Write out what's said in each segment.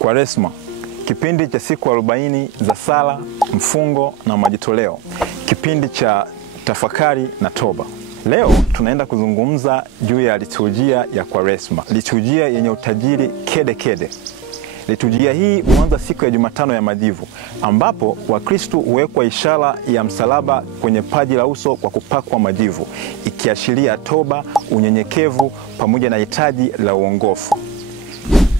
Kwaresma, kipindi cha siku 40 za sala, mfungo na majitoleo, kipindi cha tafakari na toba. Leo tunaenda kuzungumza juu ya liturujia ya Kwaresma, liturujia yenye utajiri kede kede. Liturujia hii huanza siku ya Jumatano ya Majivu, ambapo Wakristo huwekwa ishara ya msalaba kwenye paji la uso kwa kupakwa majivu, ikiashiria toba, unyenyekevu pamoja na hitaji la uongofu.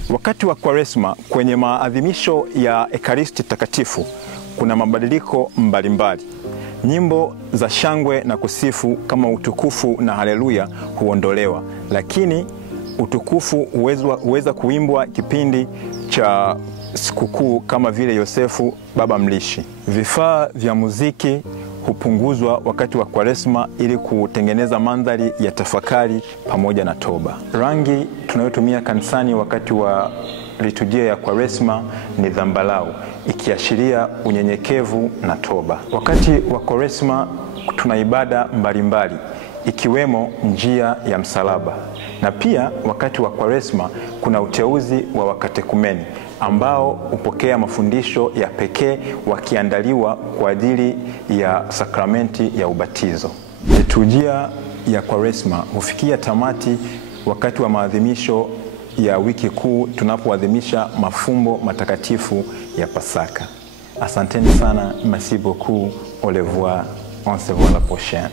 Wakati wa Kwaresma, kwenye maadhimisho ya Ekaristi Takatifu, kuna mabadiliko mbalimbali. Nyimbo za shangwe na kusifu kama utukufu na haleluya huondolewa, lakini utukufu huweza kuimbwa kipindi cha sikukuu kama vile Yosefu Baba Mlishi. Vifaa vya muziki hupunguzwa wakati wa Kwaresma ili kutengeneza mandhari ya tafakari pamoja na toba. Rangi tunayotumia kanisani wakati wa liturujia ya Kwaresma ni dhambalau, ikiashiria unyenyekevu na toba. Wakati wa Kwaresma tuna ibada mbalimbali, ikiwemo njia ya msalaba. Na pia wakati wa Kwaresma kuna uteuzi wa wakatekumeni ambao hupokea mafundisho ya pekee wakiandaliwa kwa ajili ya sakramenti ya ubatizo. Liturujia ya Kwaresma hufikia tamati wakati wa maadhimisho ya wiki kuu tunapoadhimisha mafumbo matakatifu ya Pasaka. Asanteni sana, merci beaucoup, au revoir, on se voit la prochaine.